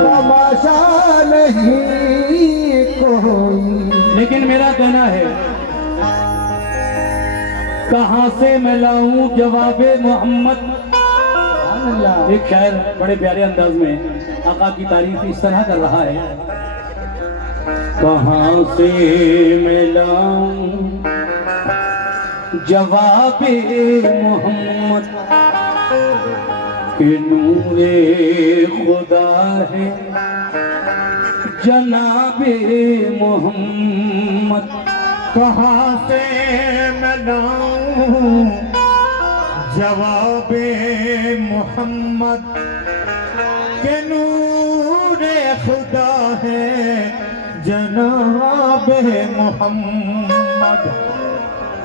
तमाशा नहीं कोई। लेकिन मेरा कहना है, कहां से मैं लाऊं जवाबे मोहम्मद। एक शायर बड़े प्यारे अंदाज में आका की तारीफ इस तरह कर रहा है, कहां से मैं लाऊं जवाबे मोहम्मद के नूरे खुदा है जनाबे मोहम्मद। कहाँ से मैं लाऊं जवाबे मोहम्मद के नूरे खुदा है जनाबे मोहम्मद।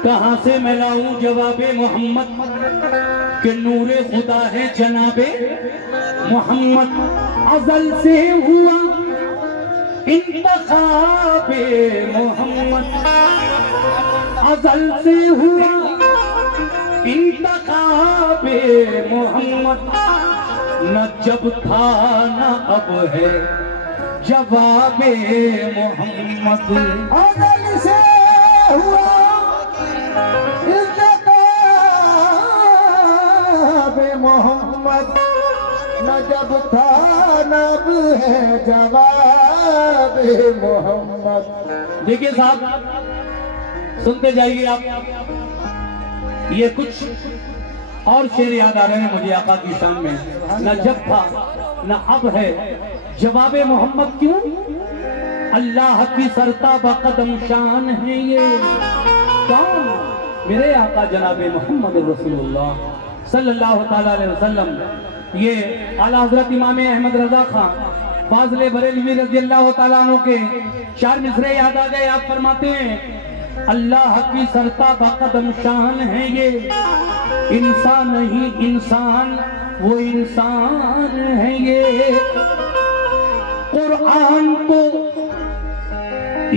कहाँ से मैं लाऊं जवाबे मोहम्मद के नूरे खुदा है जनाबे मोहम्मद। अज़ल से हुआ इंतखाबे मोहम्मद, अज़ल से हुआ इंतखाबे मोहम्मद। न जब था न अब है जवाबे मोहम्मद। अज़ल से हुआ मोहम्मद, न जब था न अब है जवाब मोहम्मद। देखिए साहब, सुनते जाइए आप, ये कुछ और शेर याद आ रहे हैं मुझे आका की शान में। न जब था न अब है जवाब मोहम्मद। क्यों? अल्लाह की सरता बकदम शान है ये। कौन? मेरे आका जनाबे मोहम्मद रसूलुल्लाह सल्लल्लाहु ताला अलैहि वसल्लम। ये आला हज़रत इमाम अहमद रजा खां फाज़िले बरेलवी रज़ी अल्लाह ताला अन्हु के 4 मिसरे याद आ गए। आप फरमाते हैं, अल्लाह की सरता बकदम शान है ये, इंसान नहीं इंसान वो इंसान है ये। कुरान को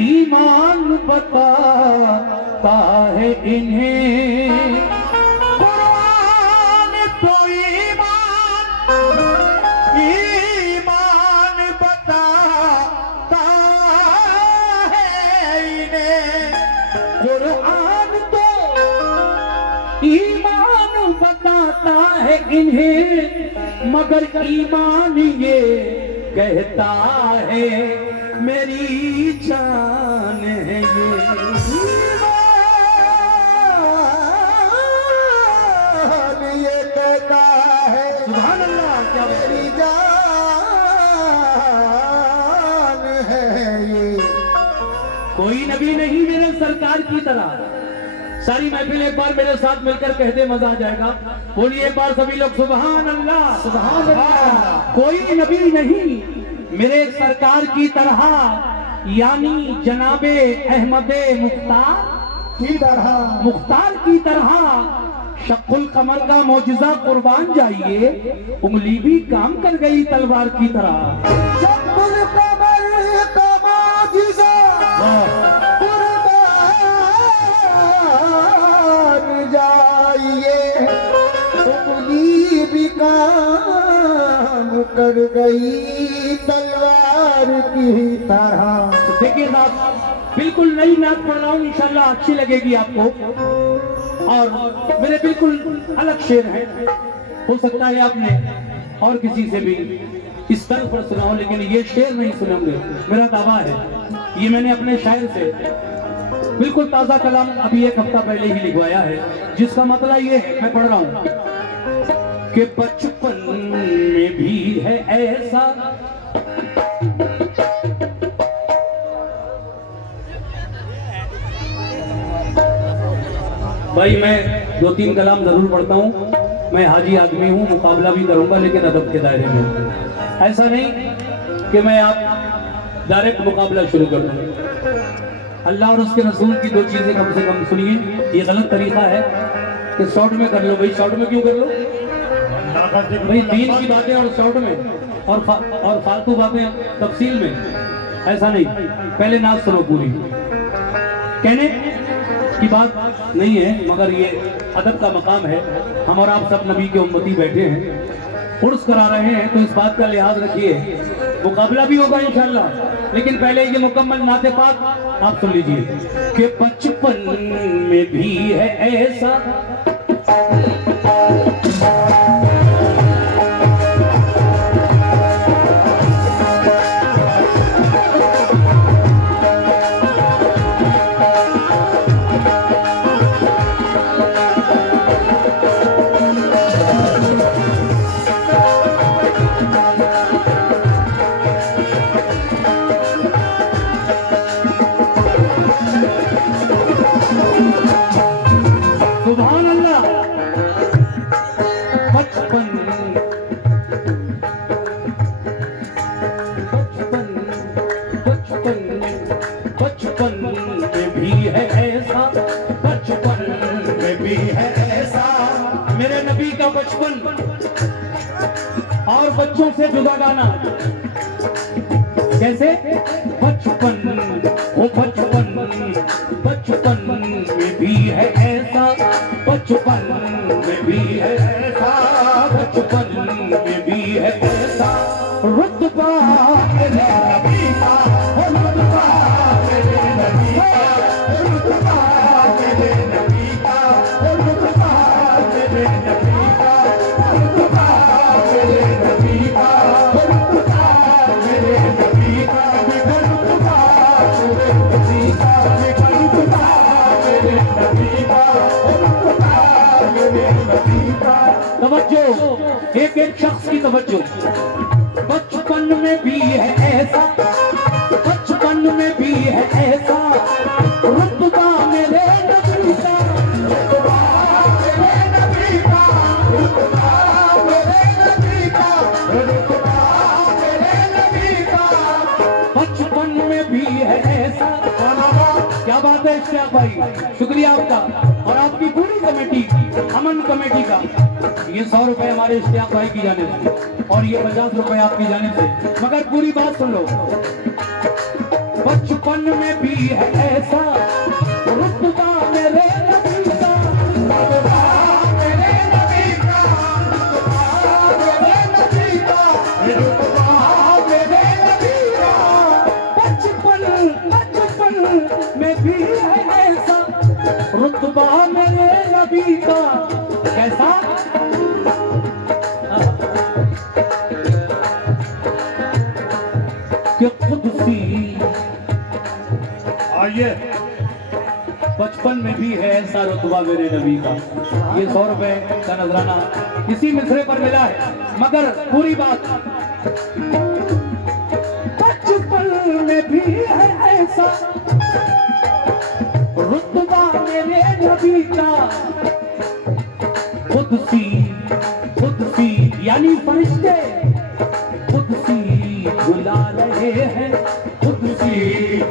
ईमान बताता है इन्हें, ईमान बताता है इन्हें, मगर ईमान ये कहता है मेरी जान है ये। ईमान ये कहता है सुभान अल्लाह, क्या मेरी जान है ये। कोई नबी नहीं मेरे सरकार की तरह। सारी महफिल एक बार मेरे साथ मिलकर कह दे, मजा आ जाएगा। बोलिए एक बार सभी लोग सुभान अल्लाह, सुभान अल्लाह। कोई नबी नहीं मेरे सरकार की तरह, यानी जनाबे अहमदे मुख्तार की तरह, मुख्तार की तरह। शक्कुल कमर का मौजिजा कुर्बान जाइए, उंगली भी काम कर गई तलवार की तरह। शक्कुल कमर का मौजिजा जाइए, उंगली भी काम कर गई तलवार की तरह। देखिए साहब, बिल्कुल नई नात पढ़ रहा हूँ, इंशाल्लाह अच्छी लगेगी आपको। और मेरे बिल्कुल अलग शेर हैं, हो सकता है आपने और किसी से भी इस तरह पर सुना हो, लेकिन ये शेर नहीं सुने होंगे। मेरा दावा है, ये मैंने अपने शायर से बिल्कुल ताजा कलाम अभी 1 हफ्ता पहले ही लिखवाया है, जिसका मतलब ये है, मैं पढ़ रहा हूँ कि बचपन में भी है ऐसा भाई। मैं 2-3 कलाम जरूर पढ़ता हूँ, मैं हाजी आदमी हूँ, मुकाबला भी करूंगा लेकिन अदब के दायरे में। ऐसा नहीं कि मैं आप डायरेक्ट मुकाबला शुरू कर दूँ। अल्लाह और उसके रसूल की 2 चीजें कम से कम सुनिए। ये गलत तरीका है कि शॉर्ट में कर लो। भाई शॉर्ट में क्यों कर लो भाई? दीन की बातें और शॉर्ट में और फालतू बातें तफसील में, ऐसा नहीं। पहले नाज सुनो पूरी। कहने की बात नहीं है, मगर ये अदब का मकाम है। हम और आप सब नबी के उम्मती बैठे हैं, उर्स करा रहे हैं, तो इस बात का लिहाज रखिए मुकाबला भी होगा इंशाल्लाह, लेकिन पहले ये मुकम्मल नाते पाक आप सुन लीजिए कि बचपन में भी है ऐसा सुभान अल्लाह। बचपन बचपन बचपन बचपन में भी है ऐसा, बचपन में भी है ऐसा मेरे नबी का बचपन और बच्चों से जुदा गाना कैसे? बचपन वो बचपन बचपन में भी है ऐसा, बचपन में भी है ऐसा, बचपन में भी है ऐसा रुतबा मेरे नबी का, रुतबा मेरे नबी का, रुतबा मेरे नबी का, रुतबा मेरे नबी का, रुतबा मेरे नबी का, रुतबा मेरे नबी का, रुतबा मेरे नबी का, रुतबा मेरे नबी का, रुतबा मेरे नबी का। तवज्जो, एक एक शख्स की तवज्जो। बचपन में भी है ऐसा, बचपन में भी है ऐसा रुतबा मेरे नबी का, रुतबा मेरे नबी का, रुतबा मेरे नबी का, रुतबा मेरे नबी का। बचपन में भी है ऐसा। क्या बात है इश्तियाक भाई, शुक्रिया आपका और आपकी पूरी कमेटी, अमन कमेटी का। ये 100 रुपए हमारे इश्तियाक भाई की जानिब से और ये 50 रुपए आपकी जानिब से। मगर पूरी बात सुन लो। बचपन में भी है ऐसा रुतबा मेरे नबी का, रुतबा मेरे नबी का, रुतबा मेरे नबी का, रुतबा मेरे नबी का। बचपन बचपन में भी है ऐसा रुतबा मेरे नबी का। कैसा? कि खुदसी आइए बचपन में भी है ऐसा रुतबा मेरे नबी का। ये 100 रुपए का नजराना इसी मिसरे पर मिला है, मगर पूरी बात बचपन में भी है ऐसा रुतबा मेरे नबी का। खुदसी खुदसी यानी फरिश्ते खुदसी बुला रहे हैं, खुदसी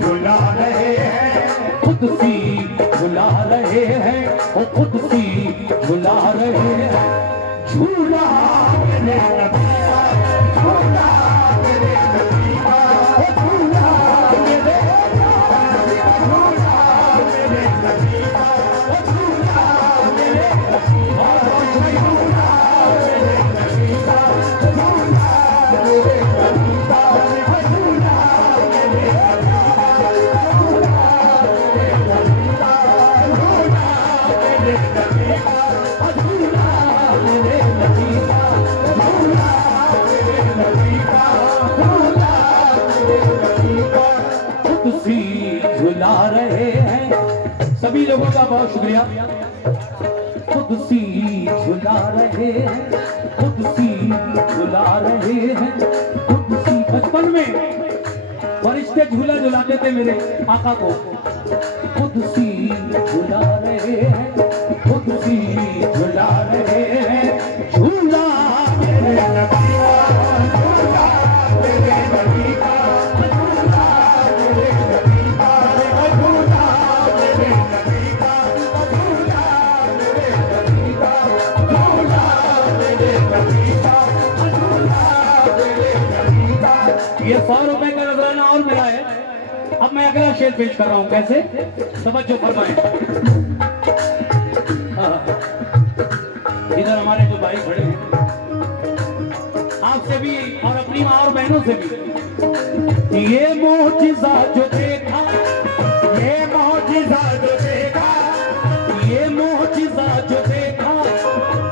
बुला रहे हैं, खुदसी बुला रहे हैं, वो खुदसी बुला रहे हैं। झूला मेरे नबी का, झूला मेरे नबी का, झूला मेरे नबी का, झूला मेरे नबी का, झूला मेरे नबी का, झूला मेरे नबी का, झूला मेरे नबी का, झूला मेरे नबी का, झूला मेरे नबी का, झूला मेरे नबी का, झूला मेरे नबी का, झूला मेरे नबी का, झूला मेरे नबी का। खुदसी झुला रहे हैं। सभी लोगों का बहुत शुक्रिया। खुदसी झुला रहे हैं, खुदसी झुला रहे हैं, खुदसी। बचपन में फरिश्ते झूला झुलाते थे मेरे आका को। खुदसी झुला रहे हैं, खुदसी झुला रहे हैं। झूला मेरे नबी का, झूला मेरे नबी का, झूला मेरे नबी का, झूला मेरे नबी का, झूला मेरे नबी का, झूला मेरे नबी का, झूला मेरे नबी का। ये 100 रुपए का नजराना और मिला है। अब मैं अगला शेर पेश कर रहा हूं। कैसे? तवज्जो फरमाएं। इधर हमारे जो भाई खड़े हैं, आपसे भी और अपनी माँ और बहन बहनों से भी। ये मोजिज़ा जो देखा, ये मौजिज़ा जो देखा, ये मोजिज़ा जो देखा,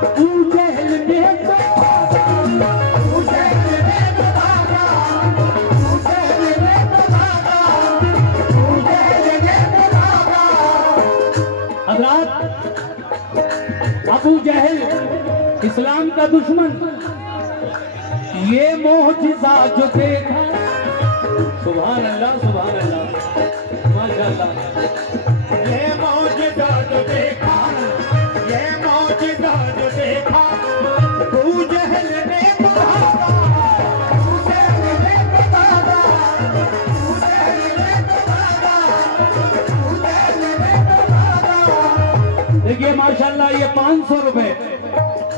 अबू जहल ने तो हुसैन ने तो भागा, हुसैन ने तो भागा, हुसैन ने तो भागा। हज़रात, अबू जहल इस्लाम का दुश्मन, ये मोजिज़ा जो देखा, सुभान अल्लाह सुभान अल्लाह माशाअल्लाह। ये मौजिज़ा जो देखा, ये मौजिज़ा जो देखा, अबू जहल ने तो भागा, हुसैन ने तो भागा, हुसैन ने तो भागा, हुसैन ने तो भागा। देखिए माशाअल्लाह, ये 500 रुपए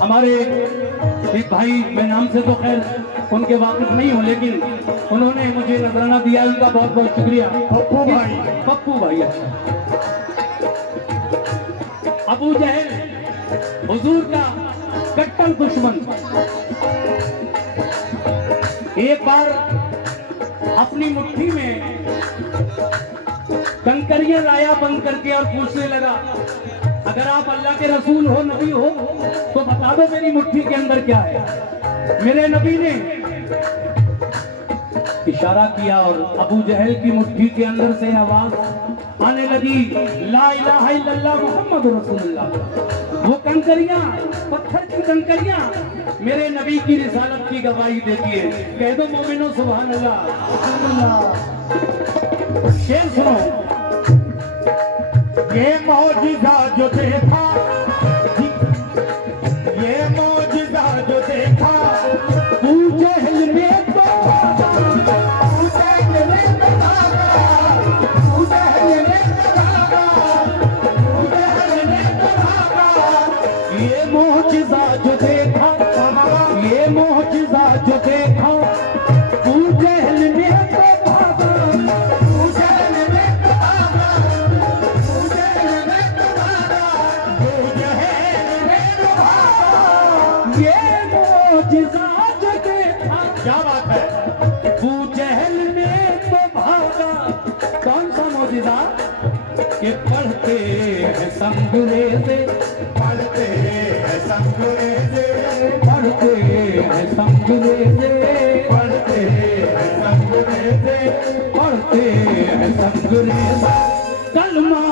हमारे एक भाई, मैं नाम से तो खैर उनके वाकिफ नहीं हूँ, लेकिन उन्होंने मुझे नजराना दिया, उनका बहुत बहुत शुक्रिया। पप्पू भाई, पप्पू भाई। अच्छा, अबू जहल हुजूर का कट्टर दुश्मन एक बार अपनी मुट्ठी में कंकरियां लाया बंद करके और पूछने लगा, अगर आप अल्लाह के रसूल हो, नबी हो, तो बता दो मेरी मुट्ठी के अंदर क्या है। मेरे नबी ने इशारा किया और अबू जहल की मुट्ठी के अंदर से आवाज आने लगी, ला इलाहा इल्लल्लाह मुहम्मद रसूलुल्लाह। वो कंकरियां, पत्थर की कंकरियां मेरे नबी की रिसालत की गवाही देती है। कह दो मोमिनो सुभान अल्लाह। शेर सुनो। ये मौजिज़ा जो देखा, ये मौजिज़ा जो देखा, अबू जहल ने तो हुसैन ने तो भागा, हुसैन ने तो भागा, हुसैन ने तो भागा। ये मोजिज़ा जो देखा, ये मोजिज़ा जो देखा, अबू जहल ने तो भागा, हुसैन ने तो भागा, हुसैन ने तो भागा, अबू जहल ने तो भागा। ये मोजिज़ा जो देखा, क्या बात है? अबू जहल ने तो भागा। कौन सा मोजिज़ा? कि पढ़ते हैं संगरेज़े, पढ़ते हैं संगरेज़े, पढ़ते हैं संगरेज़े, पढ़ते हैं संगरेज़े, पढ़ते हैं संगरेज़े, कलमा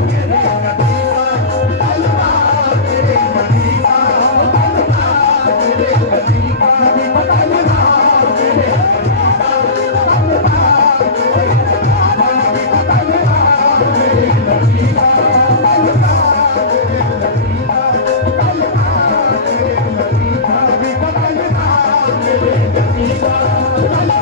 मेरे नबीवा, अल्लाह मेरे नबीवा, अल्लाह मेरे नबीवा, अल्लाह मेरे नबीवा, अल्लाह मेरे नबीवा, अल्लाह मेरे नबीवा, अल्लाह मेरे नबीवा, अल्लाह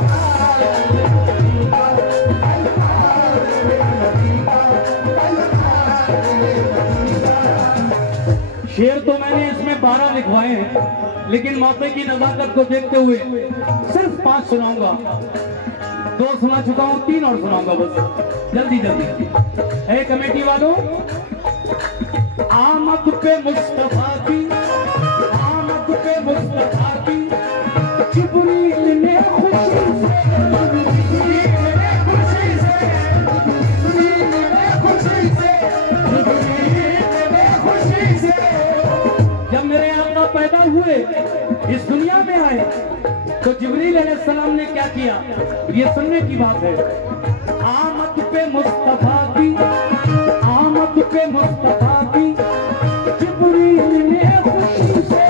मेरे नबीवा, शेर तो मैंने इसमें 12 लिखवाए हैं, लेकिन मौके की नजाकत को देखते हुए सिर्फ 5 सुनाऊंगा। 2 सुना चुका हूँ, 3 और सुनाऊंगा बस, जल्दी जल्दी। है कमेटी वालों, आमद पे मुस्तफा की, आमद पे मुस्तफा की, जिब्रील ने खुशी से, जिब्रील ने खुशी से, जिब्रील ने खुशी से, जिब्रील ने खुशी से। जब मेरे आका पैदा हुए, इस दुनिया में आए, तो जिब्रील अलैहिस्सलाम ने क्या किया, ये सुनने की बात है। आमद पे मुस्तफा की, आमद पे मुस्तफा की, जिब्रील ने खुशी से,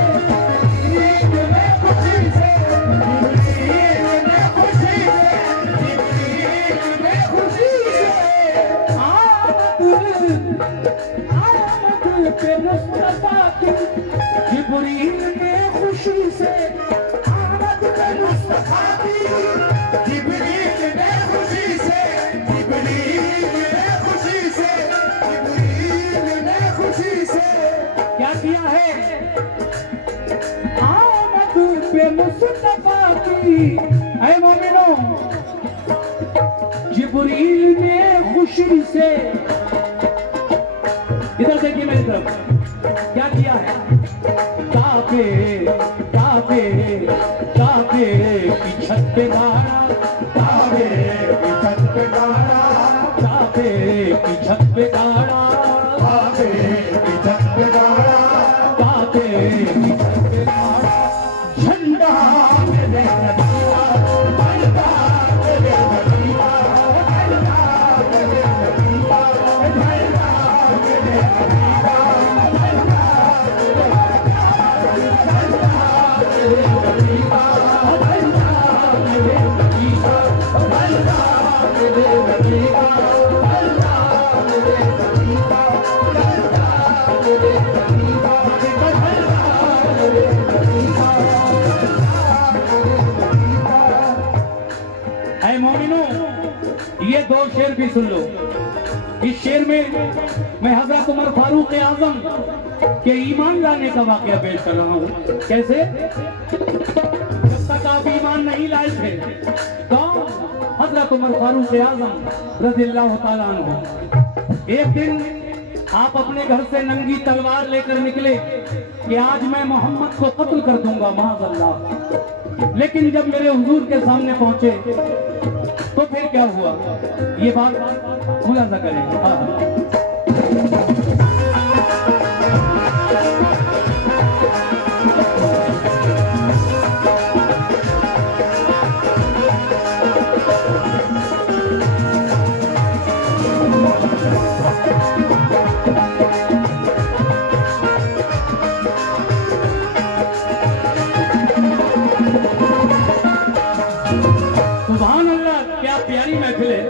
जिब्रील ने खुशी से, जिब्रील ने खुशी से, जिब्रील ने खुशी से। आमद, आमद पे मुस्तफा की, जिब्रील ने खुशी से, आमद पे मुस्तफा की, जिब्रील ने खुशी से, जिब्रील ने खुशी से, जिब्रील ने खुशी से। क्या किया है? आमद पे मुस्तफा की, ऐ मोमिनो, जिब्रील ने खुशी से, इधर देखिए मेरी तरफ, क्या किया है? काबे, काबे, काबे की छत पे नबी का अल्लाह मेरे नबी का अल्लाह मेरे नबी का अल्लाह मेरे नबी का अल्लाह मेरे नबी का ऐ मोमिनो, ये दो शेर भी सुन लो। इस शेर में मैं हजरत उमर फारूक आजम के ईमान लाने का वाकया पेश कर रहा हूँ। कैसे? जब तक आप ईमान नहीं लाए थे तो हजरत उमर फारूक आजम रज़ियल्लाहु ताला अन्हु एक दिन आप अपने घर से नंगी तलवार लेकर निकले कि आज मैं मोहम्मद को कत्ल कर दूंगा माज़अल्लाह। लेकिन जब मेरे हुजूर के सामने पहुंचे तो फिर क्या हुआ, ये बात खुलासा करेंगे। हाँ। सुभान अल्लाह, क्या प्यारी महफिल है,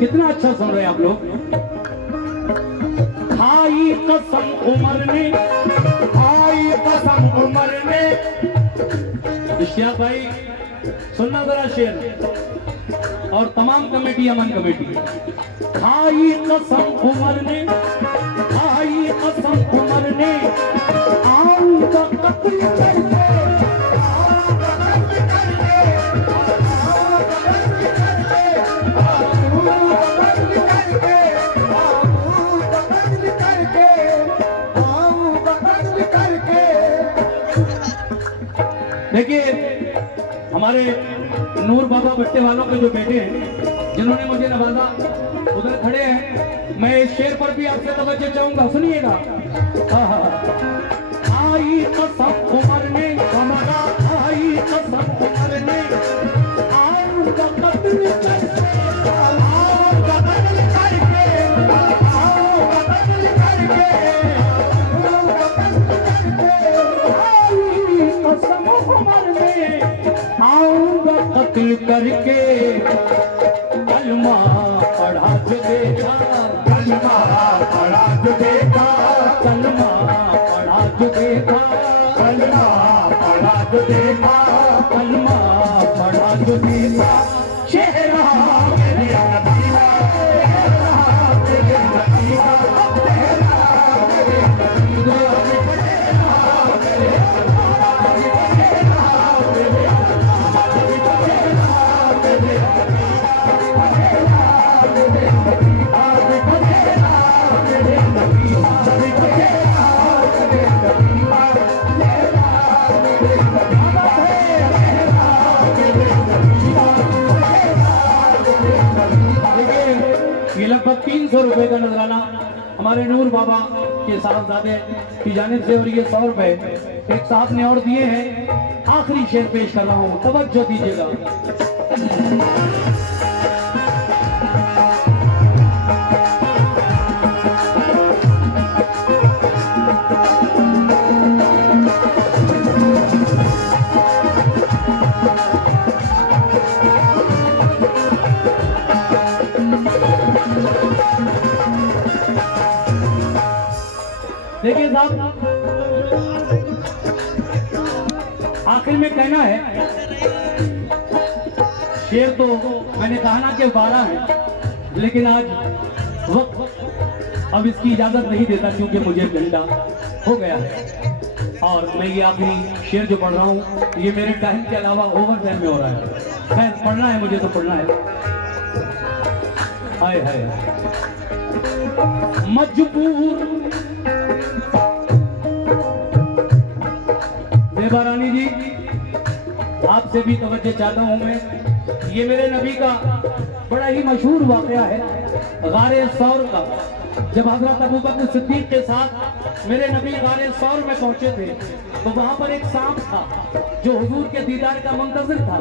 कितना अच्छा सुन रहे हैं आप लोग। खाई कसम उमर ने, आई कसम उमर ने, इश्तियाक भाई सुनना जरा शेर, और तमाम कमेटी अमन कमेटी। खाई कसम उमर ने, खाई कसम उमर ने, आऊंगा कत्ल करके, देखिए हमारे नूर बाबा भट्टे वालों के जो बेटे हैं जिन्होंने मुझे नवाजा उधर खड़े हैं, मैं इस शेर पर भी आपसे तवज्जो चाहूंगा, सुनिएगा। आई कसम उमर ने, हमारा आई कसम उमर ने, आऊंगा कत्ल करके, आऊंगा कत्ल करके, आऊंगा कत्ल करके, आऊंगा कत्ल करके, आई कसम उमर ने, आऊंगा कत्ल करके, कलमा पढ़ा जो देखा, कलमा पढ़ा जो देखा, कलमा पढ़ा जो देखा, कलमा पढ़ा जो देखा, कलमा पढ़ा जो देखा, चेहरा मेरे नबी का, चेहरा मेरे नबी का, चेहरा मेरे नबी का, चेहरा मेरे ये लगभग 300 रुपए का नजराना हमारे नूर बाबा के साहबजादे की जानिब से, और ये 100 रुपए एक साहब ने और दिए हैं। आखिरी शेर पेश कर रहा हूँ, तवज्जो दीजिएगा। देखिए साहब, आखिर में कहना है, शेर तो मैंने कहा ना कि 12 है, लेकिन आज वक्त अब इसकी इजाजत नहीं देता क्योंकि मुझे घंटा हो गया है और मैं ये आखिरी शेर जो पढ़ रहा हूँ ये मेरे टाइम के अलावा ओवर टाइम में हो रहा है। खैर पढ़ना है मुझे तो पढ़ना है। हाय हाय मजबूर बेबा रानी जी, आपसे भी तवज्जो चाहता हूं मैं। ये मेरे नबी का बड़ा ही मशहूर वाकया है, गारे सौर का। जब हजरत अबू बकर सिद्दीक के साथ मेरे नबी गारे सौर में पहुंचे थे तो वहां पर एक सांप था जो हुजूर के दीदार का मुंतजिर था,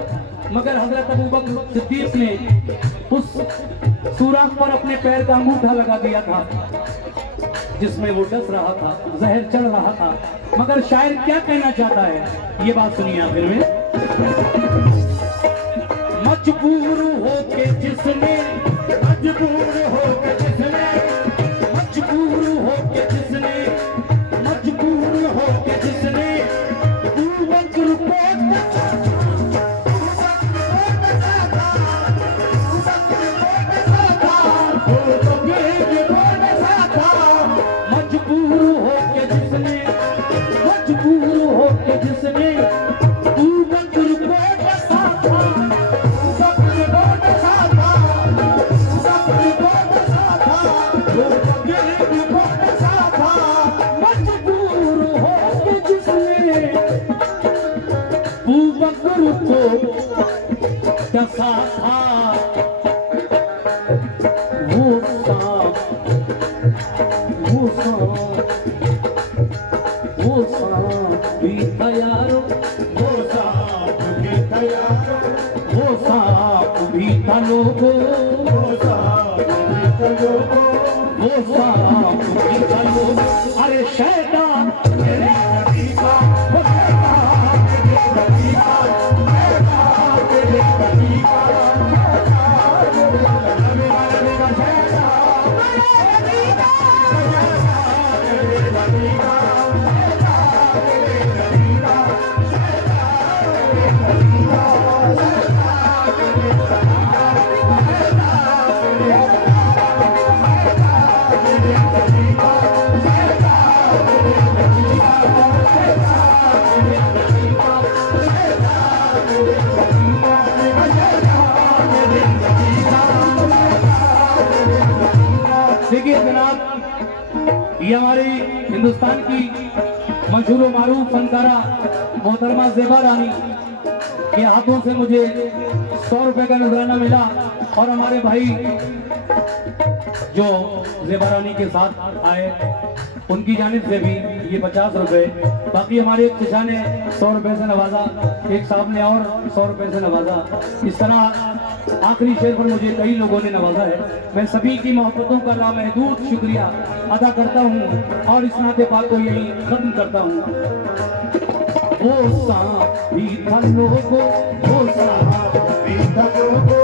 मगर हजरत अबू बकर सिद्दीक ने उस सुराख पर अपने पैर का अंगूठा लगा दिया था जिसमें वो डस रहा था, जहर चढ़ रहा था। मगर शायर क्या कहना चाहता है, ये बात सुनिए आखिर में। मजबूर होके जिसने मजबूर होकर जिसने मजबूर होके जिसने मजबूर होके जिसने तू वक्र को मजबूर होके जिसने मजबूर होके जिसने तू वक्र को बसा था मजबूर होके जिसने तू वक्र को बसा था वो सांप भी तैयार वो सांप भी तैयार वो सांप भी था लोगो वो सांप भी तैयार वो सांप भी था लोगो अरे शैतान मेरे नबी का वो शैतान मेरे नबी का शैतान मेरे नबी का देखिए जनाब, ये हमारी हिंदुस्तान की मशहूर मारूफ फनकारा मोहतरमा ज़ेबा रानी के हाथों से मुझे 100 रुपए का नजराना मिला और हमारे भाई जो ज़ेबा रानी के साथ आए उनकी जानिब से भी ये 50 रुपए, बाकी हमारे एक चचा ने 100 रुपए से नवाजा, एक साहब ने और 100 रुपए से नवाजा। इस तरह आखिरी शेर पर मुझे कई लोगों ने नवाजा है। मैं सभी की मोहब्बतों का लामहदूद शुक्रिया अदा करता हूँ और इस नाते पाक को यही खत्म करता हूँ। वो सांप भी था लोगों, वो सांप भी था लोगों